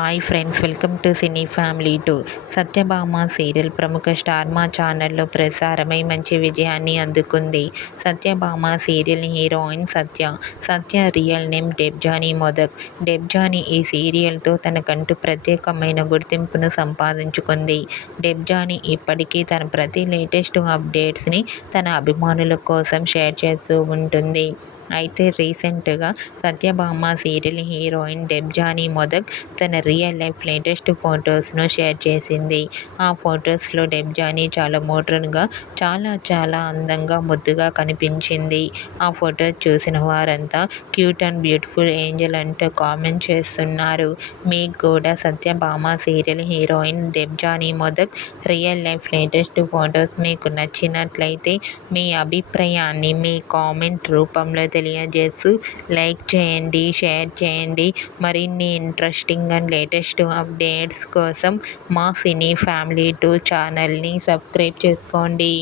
Hi friends, welcome to cine family 2. Satyabhama serial ప్రముఖ star మా ఛానల్లో ప్రసారమై మంచి విజయాన్ని అందుకుంది. సత్యభామ సీరియల్ హీరోయిన్ సత్య రియల్ నేమ్ డెబ్జానీ మొదక్. డెబ్జానీ ఈ సీరియల్తో తనకంటూ ప్రత్యేకమైన గుర్తింపును సంపాదించుకుంది. డెబ్జానీ ఇప్పటికీ తన ప్రతి లేటెస్ట్ అప్డేట్స్ని తన అభిమానుల కోసం షేర్ చేస్తూ ఉంటుంది. అయితే రీసెంట్గా సత్యభామ సీరియల్ హీరోయిన్ డెబ్జానీ మొదక్ తన రియల్ లైఫ్ లేటెస్ట్ ఫొటోస్ను షేర్ చేసింది. ఆ ఫొటోస్లో డెబ్జానీ చాలా మోడ్రన్గా, చాలా అందంగా, ముద్దుగా కనిపించింది. ఆ ఫొటోస్ చూసిన వారంతా క్యూట్ అండ్ బ్యూటిఫుల్ ఏంజల్ అంటూ కామెంట్ చేస్తున్నారు. మీకు కూడా Satyabhama serial heroine Debjani Modak real life latest photos మీకు నచ్చినట్లయితే మీ అభిప్రాయాన్ని మీ కామెంట్ రూపంలో తెలియజేస్తూ లైక్ చేయండి, షేర్ చేయండి. మరిన్ని ఇంట్రెస్టింగ్ అండ్ లేటెస్ట్ అప్డేట్స్ కోసం మా సినీ ఫ్యామిలీ 2 ఛానల్ని సబ్స్క్రైబ్ చేసుకోండి.